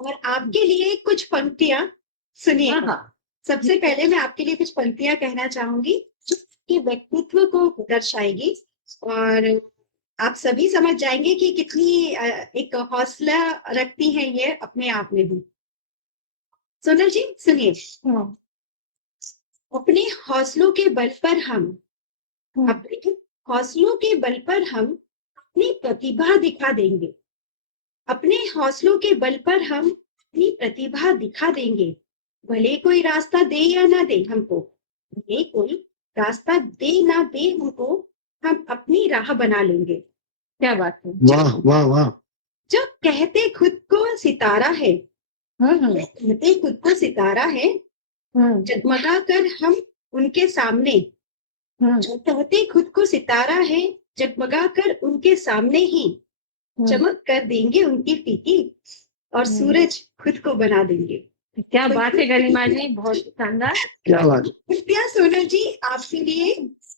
और आपके लिए कुछ पंक्तियां सुनिए। हाँ। सबसे पहले मैं आपके लिए कुछ पंक्तियां कहना चाहूंगी जो आपके व्यक्तित्व को दर्शाएगी, और आप सभी समझ जाएंगे कि कितनी एक हौसला रखती हैं ये अपने आप में भी। सोनल जी सुनिए। हाँ। अपने हौसलों के बल पर हम हम्म। अपने हौसलों के बल पर हम अपनी प्रतिभा दिखा देंगे। अपने हौसलों के बल पर हम अपनी प्रतिभा दिखा देंगे। भले कोई रास्ता दे या ना दे हमको, भले कोई रास्ता दे ना दे हमको, हम अपनी राह बना लेंगे। क्या बात है। वाह वाह वाह। जो कहते खुद को सितारा है, हम्म। कहते खुद को सितारा है, हम्म। जगमगा कर हम उनके सामने, हम्म। जो कहते खुद को सितारा है, जगमगा कर उनके सामने ही चमक कर देंगे उनकी फीकी, और सूरज खुद को बना देंगे। क्या बात है गरिमा जी, बहुत शानदार। क्या बात। कृपया सोनल जी आपके लिए,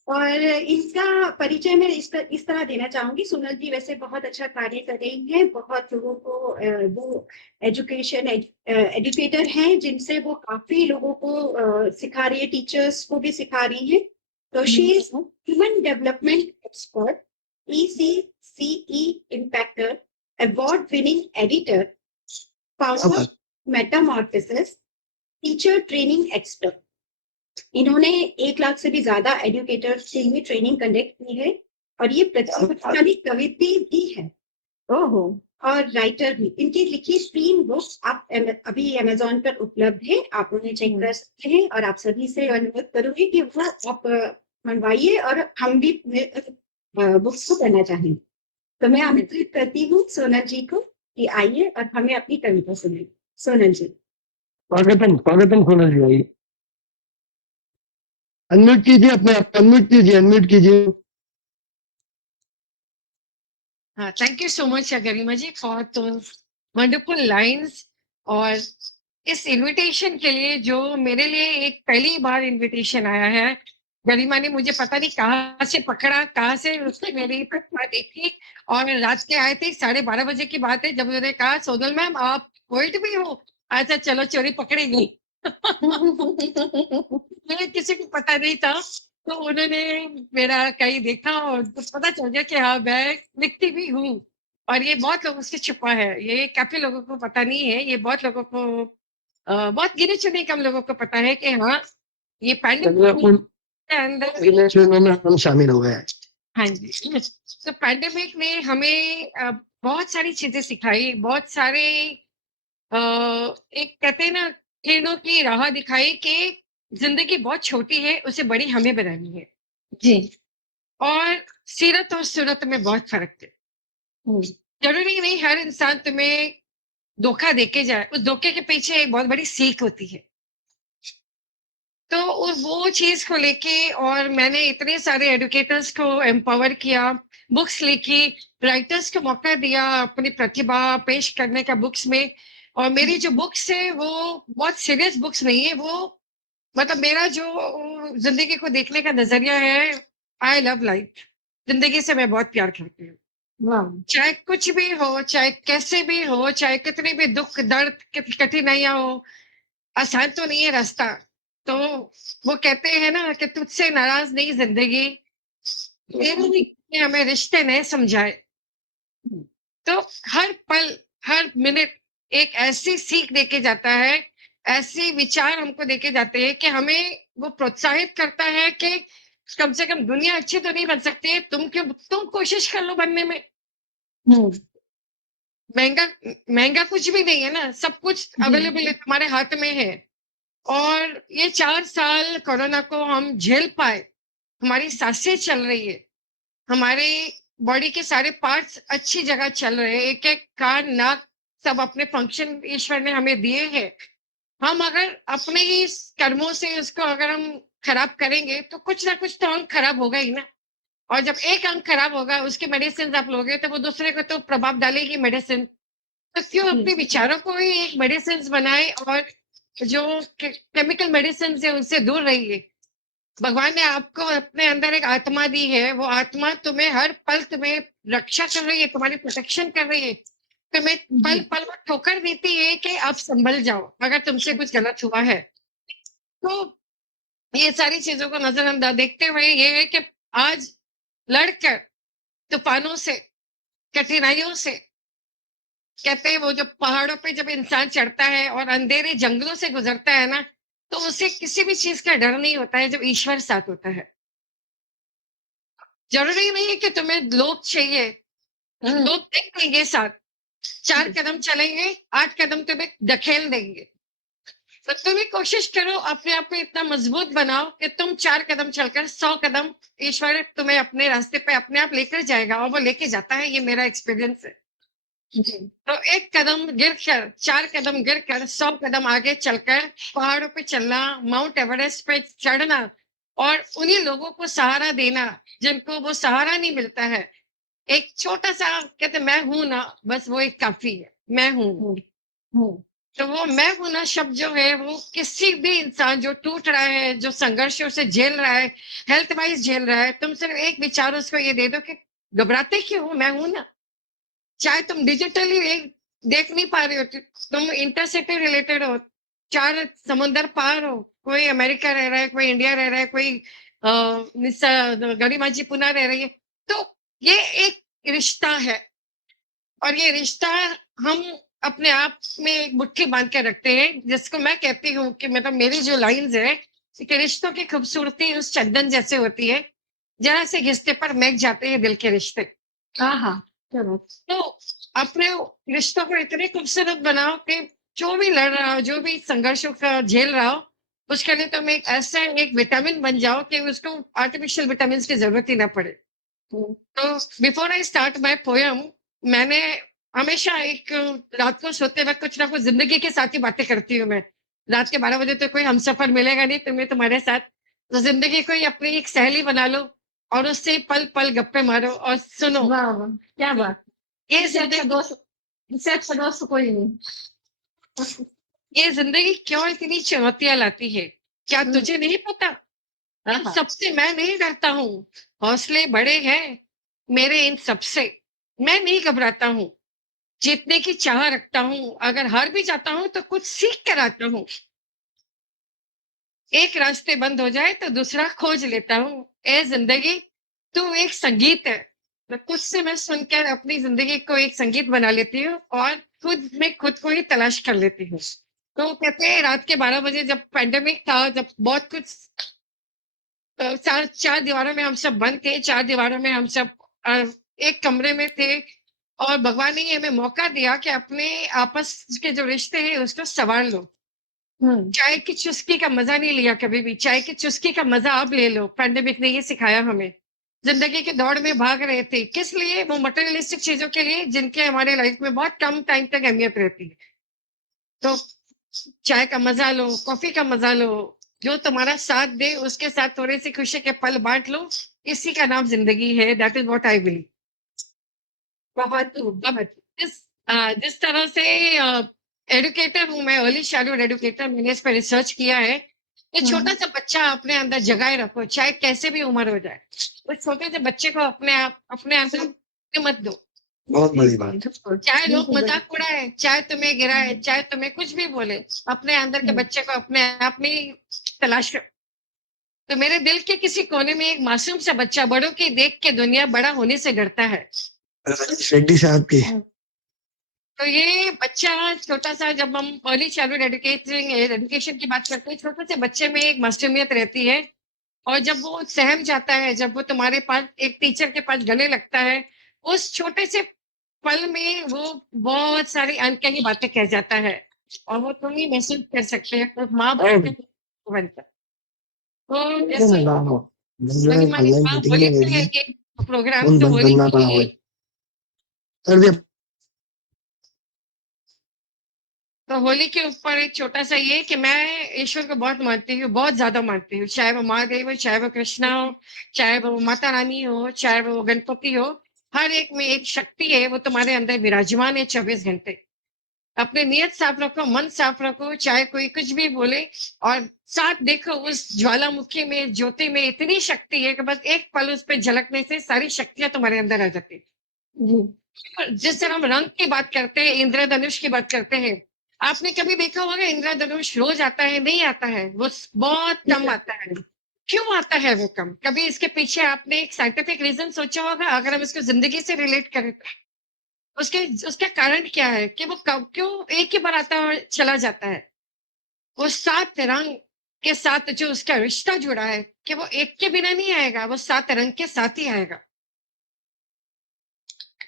और इनका परिचय मैं इस तरह देना चाहूंगी। सोनल जी वैसे बहुत अच्छा कार्य कर रही हैं, बहुत लोगों को वो एजुकेशन एजुकेटर हैं जिनसे वो काफी लोगों को सिखा रही है, टीचर्स को भी सिखा रही हैं। तो she is human development expert, ECCE impactor, award winning editor, founder metamorphosis, teacher training expert. इन्होंने 1 लाख से भी ज्यादा एजुकेटर्स के लिए ट्रेनिंग कंडक्ट की है, और ये प्रतिभाशाली कवित्री भी है ओहो। और राइटर भी। इनकी लिखी 3 बुक्स आप अभी अमेजोन पर उपलब्ध है, आप उन्हें चेक कर सकते हैं। और आप सभी से अनुरोध करूंगी कि वो आप मंगवाइए, और हम भी बुक्स को पढ़ना चाहेंगे। तो मैं आमंत्रित करती हूँ सोनल जी को कि आइए और हमें अपनी कविता सुनाइए। सोनल जी। स्वागतम स्वागतम सोनल जी, आइए। अनम्यूट कीजिए अपने आप, अनम्यूट कीजिए, अनम्यूट कीजिए। हाँ, thank you so much Garima ji for those wonderful lines, और इस इनविटेशन के लिए, जो मेरे लिए एक पहली बार इनविटेशन आया है। गरिमा ने मुझे पता नहीं कहाँ से पकड़ा, कहाँ से उसने मेरी प्रतिभा देखी, और रात के आए थे 12:30 बजे की बात है, जब उन्होंने कहा सोनल मैम आप पोइट भी हो, अच्छा चलो चोरी पकड़ी गई। मुझे किसी को पता नहीं था, तो उन्होंने मेरा कहीं देखा और तो पता चल गया कि हाँ मैं लिखती भी हूँ, और ये बहुत लोगों से छुपा है, ये काफी लोगों को पता नहीं है, ये बहुत लोगों को बहुत गिने चुने कम लोगों को पता है कि हाँ ये चलिए, पैंडेमिक उन के अंदर। रिलेशनों में हम शामिल हो गए हैं। हाँ जी। तो पैंडेमिक ने हमें बहुत सारी चीजें सिखाई, बहुत सारे एक कहते हैं ना किरणों की राह दिखाई कि जिंदगी बहुत छोटी है, उसे बड़ी हमें बनानी है जी। और सीरत और सूरत में बहुत फर्क है। जरूरी नहीं हर इंसान तुम्हें धोखा देके जाए, उस धोखे के पीछे एक बहुत बड़ी सीख होती है। तो वो चीज को लेके, और मैंने इतने सारे एडुकेटर्स को एम्पावर किया, बुक्स लिखी, राइटर्स को मौका दिया अपनी प्रतिभा पेश करने का बुक्स में। और मेरी जो बुक्स है वो बहुत सीरियस बुक्स नहीं है, वो मतलब मेरा जो जिंदगी को देखने का नजरिया है, आई लव लाइफ, जिंदगी से मैं बहुत प्यार करती हूँ। चाहे कुछ भी हो, चाहे कैसे भी हो, चाहे कितने भी दुख दर्द कठिनाइयां हो, आसान तो नहीं है रास्ता। तो वो कहते हैं ना कि तुझसे नाराज नहीं जिंदगी, ये हमें रिश्ते नहीं समझाए। तो हर पल हर मिनट एक ऐसी सीख देके जाता है, ऐसे विचार हमको देके जाते हैं कि हमें वो प्रोत्साहित करता है कि कम से कम दुनिया अच्छी तो नहीं बन सकती, तुम कोशिश कर लो बनने में। महंगा महंगा कुछ भी नहीं है ना, सब कुछ अवेलेबल है, तुम्हारे हाथ में है। और ये 4 साल कोरोना को हम झेल पाए, हमारी सांसें चल रही है, हमारे बॉडी के सारे पार्ट्स अच्छी जगह चल रहे हैं, एक एक कान नाक सब अपने फंक्शन ईश्वर ने हमें दिए हैं। हम अगर अपने ही कर्मों से उसको अगर हम खराब करेंगे तो कुछ ना कुछ तो अंग खराब होगा ही ना। और जब एक अंग खराब होगा उसके मेडिसिन आप लोगे तो वो दूसरे को तो प्रभाव डालेगी मेडिसिन। तो क्यों अपने विचारों को ही एक मेडिसिन बनाए, और जो केमिकल मेडिसिन है उनसे दूर रहिए। भगवान ने आपको अपने अंदर एक आत्मा दी है, वो आत्मा तुम्हें हर पल तुम्हें रक्षा कर रही है, तुम्हारी प्रोटेक्शन कर रही है। तुम्हें पल पल वो ठोकर देती है कि आप संभल जाओ अगर तुमसे कुछ गलत हुआ है। तो ये सारी चीजों को नजरअंदाज देखते हुए ये है कि आज लड़कर तूफानों से, कठिनाइयों से, कहते हैं वो जो पहाड़ों पे जब इंसान चढ़ता है और अंधेरे जंगलों से गुजरता है ना, तो उसे किसी भी चीज का डर नहीं होता है जब ईश्वर साथ होता है। जरूरी नहीं है कि तुम्हें लोग चाहिए, लोग देख लेंगे साथ, 4 कदम चलेंगे, 8 कदम तुम्हें धकेल देंगे। तो तुम भी कोशिश करो अपने आप को इतना मजबूत बनाओ कि तुम 4 कदम चलकर 100 कदम ईश्वर तुम्हें अपने रास्ते पे अपने आप लेकर जाएगा और वो लेके जाता है, ये मेरा एक्सपीरियंस है। तो 1 कदम गिरकर, 4 कदम गिरकर 100 कदम आगे चलकर पहाड़ों पे चलना, माउंट एवरेस्ट पे चढ़ना और उन्हीं लोगों को सहारा देना जिनको वो सहारा नहीं मिलता है। एक छोटा सा कहते मैं हूं ना, बस वो एक काफी है, मैं हूं। तो वो मैं हूं ना शब्द जो है वो किसी भी इंसान जो टूट रहा है, जो संघर्षों से झेल रहा है, हेल्थ वाइज झेल रहा है, तुम सिर्फ एक विचार उसको ये दे दो कि घबराते क्यों हो, मैं हूं ना। चाहे तुम डिजिटली एक देख नहीं पा रहे हो, तुम इंटरसिटी रिलेटेड हो, 4 समुंदर पार हो, कोई अमेरिका रह रहा है, कोई इंडिया रह रहा है, कोई गरीमाजी पुना रह रही है, तो ये एक रिश्ता है और ये रिश्ता हम अपने आप में एक मुट्ठी बांध के रखते हैं, जिसको मैं कहती हूँ कि मतलब मेरी जो लाइंस है कि रिश्तों की खूबसूरती उस चंदन जैसे होती है, जरा से घिसने पर महक जाते हैं दिल के रिश्ते। तो अपने रिश्तों को इतने खूबसूरत बनाओ कि जो भी लड़ रहा हो, जो भी संघर्षों का झेल रहा हो, उसके लिए तुम एक ऐसा एक विटामिन बन जाओ कि उसको आर्टिफिशियल विटामिन की जरूरत ही ना पड़े। तो before I start my poem, मैंने हमेशा एक रात को सोते वक्त कुछ ना कुछ जिंदगी के साथ ही बातें करती हूँ मैं। रात के 12 बजे तो कोई हमसफर मिलेगा नहीं तुम्हें तुम्हारे साथ, तो जिंदगी को ही अपनी एक सहेली बना लो और उससे पल पल गप्पे मारो और सुनो। वाह वाह, क्या बात। ये इससे अच्छा जिंदगी दोस्त, इससे अच्छा दोस्त कोई नहीं। ये जिंदगी क्यों इतनी चुनौतियां लाती है, क्या तुझे नहीं पता? इन सबसे मैं नहीं डरता हूँ, हौसले बड़े हैं मेरे इन सबसे, मैं नहीं घबराता हूँ, जीतने की चाह रखता हूँ, अगर हार भी जाता हूँ तो कुछ सीख कर आता हूँ, एक रास्ते बंद हो जाए तो दूसरा खोज लेता हूँ। ए जिंदगी तू एक संगीत है, तो कुछ से मैं सुनकर अपनी जिंदगी को एक संगीत बना लेती हूँ और खुद में खुद को ही तलाश कर लेती हूँ। तो कहते हैं रात के 12 बजे जब पेंडेमिक था, जब बहुत कुछ चार दीवारों में हम सब बंद थे, 4 दीवारों में हम सब एक कमरे में थे और भगवान ने हमें मौका दिया कि अपने आपस के जो रिश्ते हैं उसको संवार लो। चाय की चुस्की का मजा नहीं लिया कभी भी, चाय की चुस्की का मजा अब ले लो। पैंडेमिक ने ये सिखाया हमें। जिंदगी की दौड़ में भाग रहे थे, किस लिए? वो मटेरियलिस्टिक चीजों के लिए जिनके हमारे लाइफ में बहुत कम टाइम तक अहमियत रहती है। तो चाय का मजा लो, कॉफी का मजा लो, जो तुम्हारा साथ दे उसके साथ थोड़े से खुशी के पल बांट लो, इसी का नाम जिंदगी है। That is what I believe. बहुत बहुत। जिस तरह से एडुकेटर हूँ मैं, अर्ली चाइल्डहुड एडुकेटर, मैंने इस पर रिसर्च किया है कि छोटा सा बच्चा अपने अंदर जगाए रखो, चाहे कैसे भी उम्र हो जाए, उस छोटे से बच्चे को अपने अंदर मत दो। बहुत बड़ी बात। चाहे लोग मजाक उड़ाए, चाहे तुम्हें गिराए, चाहे तुम्हें कुछ भी बोले, अपने अंदर के बच्चे को अपने आप में ही तलाश करो। तो मेरे दिल के किसी कोने में एक मासूम सा बच्चा बड़ों की देख के दुनिया बड़ा होने से डरता है। राजेश रेड्डी साहब की। तो ये बच्चा छोटा सा, जब हम अर्ली चाइल्डहुड एजुकेशन की बात करते हैं, छोटे से बच्चे में एक मासूमियत रहती है और जब वो सहम जाता है, जब वो तुम्हारे पास एक टीचर के पास गले लगता है, उस छोटे से पल में वो बहुत सारी अनकही बातें कह जाता है और वो तुम ही महसूस कर सकते हैं, तो माँ बनता। तो जैसे मेरी माँ बोली थी ये प्रोग्राम तो होली तो होली के ऊपर एक छोटा सा ये कि मैं ईश्वर को बहुत मानती हूँ, बहुत ज्यादा मानती हूँ, चाहे वो महादेव हो, चाहे वो कृष्णा हो, चाहे वो माता रानी हो, चाहे वो गणपति हो, हर एक में एक शक्ति है, वो तुम्हारे अंदर विराजमान है 24 घंटे। अपने नियत साफ रखो, मन साफ रखो, चाहे कोई कुछ भी बोले, और साथ देखो उस ज्वालामुखी में, ज्योति में इतनी शक्ति है कि बस एक पल उस पर झलकने से सारी शक्तियां तुम्हारे अंदर आ जाती है। जिस तरह हम रंग की बात करते हैं, इंद्रधनुष की बात करते हैं, आपने कभी देखा होगा इंद्रधनुष रोज आता है? नहीं आता है, वो बहुत कम आता है। क्यों आता है वो कम? कभी इसके पीछे आपने एक साइंटिफिक रीजन सोचा होगा? अगर हम इसको जिंदगी से रिलेट करें, उसके उसका कारण क्या है कि वो कब क्यों एक ही बार आता है और चला जाता है? वो 7 रंग के साथ जो उसका रिश्ता जुड़ा है कि वो एक के बिना नहीं आएगा, वो 7 रंग के साथ ही आएगा।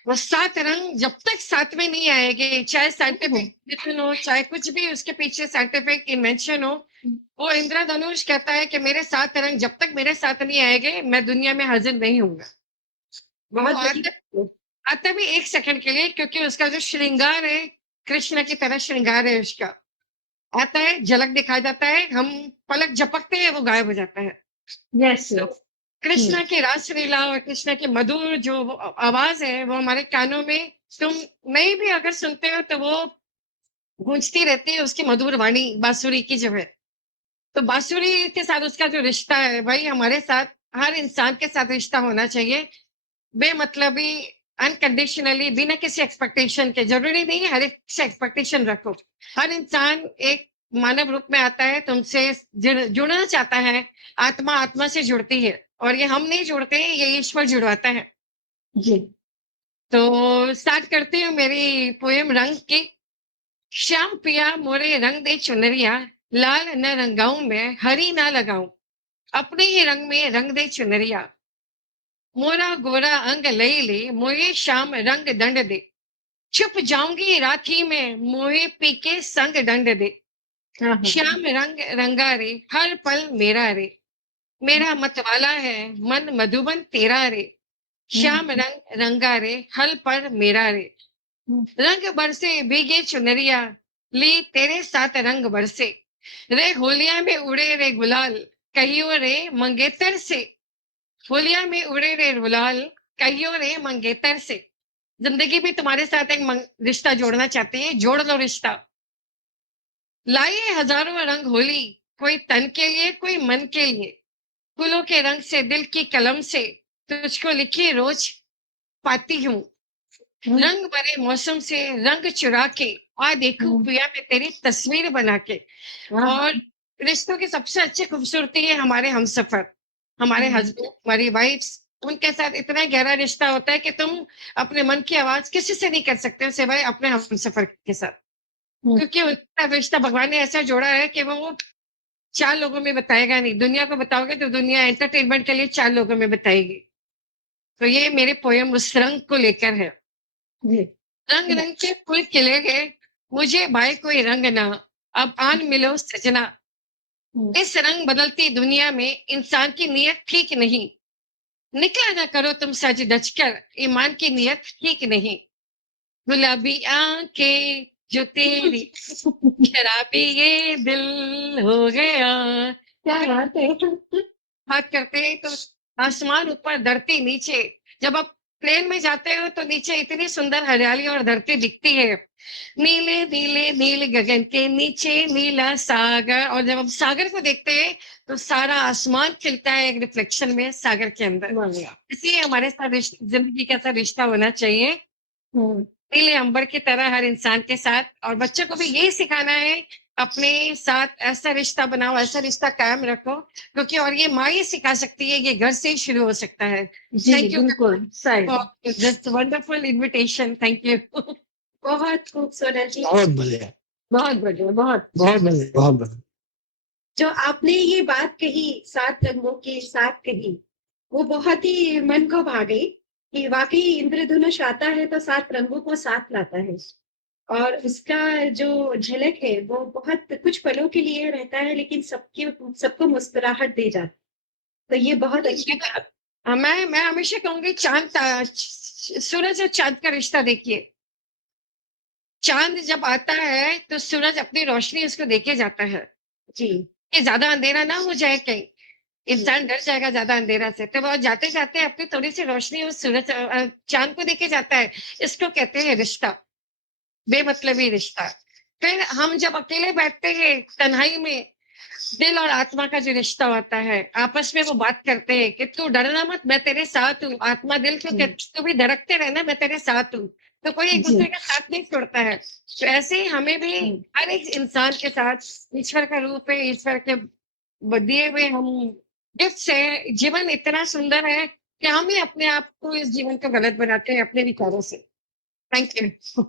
वो 7 रंग जब तक साथ में नहीं आएंगे, चाहे साइंटिफिक रीजन हो, चाहे कुछ भी उसके पीछे साइंटिफिक इन्वेंशन हो, वो इंद्रधनुष कहता है कि मेरे 7 रंग जब तक मेरे साथ नहीं आएंगे, मैं दुनिया में हाजिर नहीं होऊँगा। वो बहुत आता बढ़िया। आता भी 1 सेकंड के लिए, क्योंकि उसका जो श्रृंगार है, कृष्ण की तरह श्रृंगार है उसका। आता है, झलक दिखा जाता है, हम पलक झपकते हैं, वो गायब हो जाता है। यस, तो यस। कृष्ण की रासलीला और कृष्ण की मधुर जो वो आवाज है, वो हमारे कानों में तुम नहीं भी अगर सुनते हो तो वो गूंजती रहती है, उसकी मधुर वाणी बांसुरी की जो है। तो बांसुरी के साथ उसका जो रिश्ता है, वही हमारे साथ, हर इंसान के साथ रिश्ता होना चाहिए। बेमतलबी, अनकंडीशनली, बिना किसी एक्सपेक्टेशन के। जरूरी नहीं है हर एक से एक्सपेक्टेशन रखो। हर इंसान एक मानव रूप में आता है, तुमसे जुड़ना चाहता है। आत्मा आत्मा से जुड़ती है, और ये हम नहीं जुड़ते, ये ईश्वर जुड़वाता है। जी। तो स्टार्ट करती हूँ मेरी पोएम रंग की। श्याम पिया मोरे रंग दे चुनरिया, लाल न रंगाऊं मैं, हरी ना लगाऊं, अपने ही रंग में रंग दे चुनरिया। मोरा गोरा अंग लई ले, मोये श्याम रंग दंड दे, छुप जाऊंगी राखी में, मोहे पी के संग दंड दे। हाँ, हाँ। श्याम रंग रंगा रे, हर पल मेरा रे, मेरा मतवाला है मन मधुबन तेरा रे। श्याम रंग रंगा रे, हल पर मेरा रे, रंग बरसे भीगे चुनरिया, ली तेरे साथ रंग बरसे, रे होलिया में उड़े रे गुलाल, कहियो रे मंगेतर से। होलिया में उड़े रे गुलाल, कहियो रे मंगेतर से। जिंदगी भी तुम्हारे साथ एक रिश्ता जोड़ना चाहती है, जोड़ लो रिश्ता। लाइए हजारों रंग होली, कोई तन के लिए, कोई मन के लिए, फूलों के रंग से, दिल की कलम से, तुझको लिखी रोज पाती हूँ। रंग भरे मौसम से रंग चुरा के, आ देखूं पिया में तेरी तस्वीर बना के। और रिश्तों की सबसे अच्छी खूबसूरती है हमारे हमसफर, हमारे हस्बैंड, हमारी वाइफ्स। उनके साथ इतना गहरा रिश्ता होता है कि तुम अपने मन की आवाज किसी से नहीं कर सकते हो सिवाय अपने हमसफर के साथ। क्योंकि उनका रिश्ता भगवान ने ऐसा जोड़ा है कि वो 4 लोगों में बताएगा नहीं। दुनिया को बताओगे तो दुनिया एंटरटेनमेंट के लिए 4 लोगों में बताएगी। तो ये मेरे पोयम उस रंग को लेकर है। जी। रंग रंग के फूल खिले गए, मुझे भाई कोई रंग ना, अब आन मिलो सजना। इस रंग बदलती दुनिया में इंसान की नीयत ठीक नहीं, निकला ना करो तुम सज धज कर, ईमान की नीयत ठीक नहीं। गुलाबी आंखें जो तेरी, शराबी ये दिल हो गया। क्या बात है। बात करते हैं तो आसमान ऊपर धरती नीचे। जब आप प्लेन में जाते हो तो नीचे इतनी सुंदर हरियाली और धरती दिखती है, नीले नीले नील गगन के नीचे नीला सागर। और जब हम सागर को देखते हैं तो सारा आसमान खिलता है एक रिफ्लेक्शन में सागर के अंदर। इसलिए हमारे साथ जिंदगी का ऐसा रिश्ता होना चाहिए, नीले अंबर की तरह हर इंसान के साथ। और बच्चों को भी यही सिखाना है, अपने साथ ऐसा रिश्ता बनाओ, ऐसा रिश्ता कायम रखो, क्योंकि और ये माँ ही सिखा सकती है, ये घर से ही शुरू हो सकता है। जी, थैंक यू बिल्कुल सही। For this wonderful invitation. Thank you. बहुत खूब सोनल जी। बहुत बढ़िया, बहुत बढ़िया, बहुत। बहुत बढ़िया, बहुत बढ़िया। जो आपने ये बात कही, 7 रंगों के साथ कही, वो बहुत ही मन को भा गई कि वाकई इंद्रधनुष आता है तो 7 रंगों को साथ लाता है। और उसका जो झलक है वो बहुत कुछ पलों के लिए रहता है, लेकिन सबको मुस्कुराहट दे जाता है। तो ये बहुत अच्छी बात। मैं हमेशा कहूंगी सूरज और चांद का रिश्ता देखिए। चांद जब आता है तो सूरज अपनी रोशनी उसको देके जाता है जी। कि ज्यादा अंधेरा ना हो जाए कहीं, इंसान डर जाएगा ज्यादा अंधेरा से, तो वो जाते जाते अपनी थोड़ी सी रोशनी उस सूरज चांद को देके जाता है। इसको कहते हैं रिश्ता, बेमतलबी रिश्ता। फिर हम जब अकेले बैठते हैं तन्हाई में, दिल और आत्मा का जो रिश्ता होता है, आपस में वो बात करते हैं कि तू डरना मत, मैं तेरे साथ हूँ। आत्मा दिल को कहती तू भी धड़कते रहना, मैं तेरे साथ हूँ। तो कोई एक दूसरे का साथ नहीं छोड़ता है। तो ऐसे ही हमें भी हर एक इंसान के साथ ईश्वर का रूप है, ईश्वर के दिए हुए हम गिफ्ट्स है। जीवन इतना सुंदर है कि हम ही अपने आप को इस जीवन को गलत बनाते हैं अपने विचारों से। Thank you.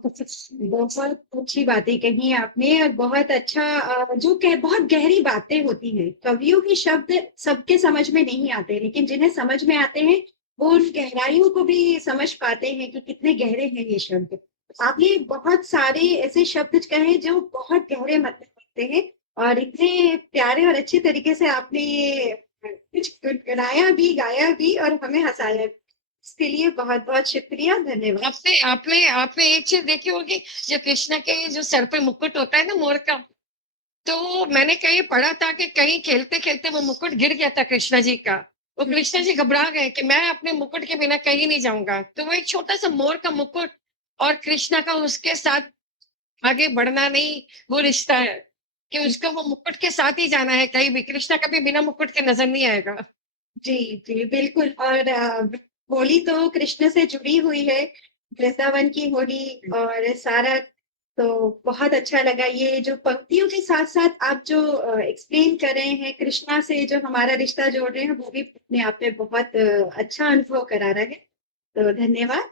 बहुत अच्छी बातें कही आपने और बहुत अच्छा जो बहुत गहरी बातें होती हैं। कवियों के शब्द सबके समझ में नहीं आते, लेकिन जिन्हें समझ में आते हैं वो उन गहराइयों को भी समझ पाते हैं कि कितने गहरे हैं ये शब्द। आपने बहुत सारे ऐसे शब्द कहे जो बहुत गहरे मतलब रखते हैं और इतने प्यारे और अच्छे तरीके से आपने ये कुछ गुनगुनाया भी, गाया भी और हमें हंसाया भी। इसके लिए बहुत-बहुत शुक्रिया, धन्यवाद। आपने आपने आपने एक चीज देखी होगी, जो कृष्ण के जो सर पे मुकुट होता है ना मोर का, तो मैंने कहीं पढ़ा था कि कहीं खेलते खेलते वो मुकुट गिर गया था कृष्णा जी का। वो कृष्णा जी घबरा गए कि मैं अपने मुकुट के बिना कहीं नहीं जाऊंगा। तो वो एक छोटा सा मोर का मुकुट और कृष्णा का उसके साथ आगे बढ़ना नहीं, वो रिश्ता है कि उसको वो मुकुट के साथ ही जाना है कहीं भी। कृष्णा कभी बिना मुकुट के नजर नहीं आएगा। जी, जी, बिल्कुल और होली तो कृष्ण से जुड़ी हुई है, वृंदावन की होली और सारा तो बहुत अच्छा लगा ये जो पंक्तियों के साथ-साथ आप जो एक्सप्लेन कर रहे हैं, कृष्णा से जो हमारा रिश्ता जोड़ रहे हैं, वो भी अपने आप में बहुत अच्छा अनुभव करा रहा है। तो धन्यवाद।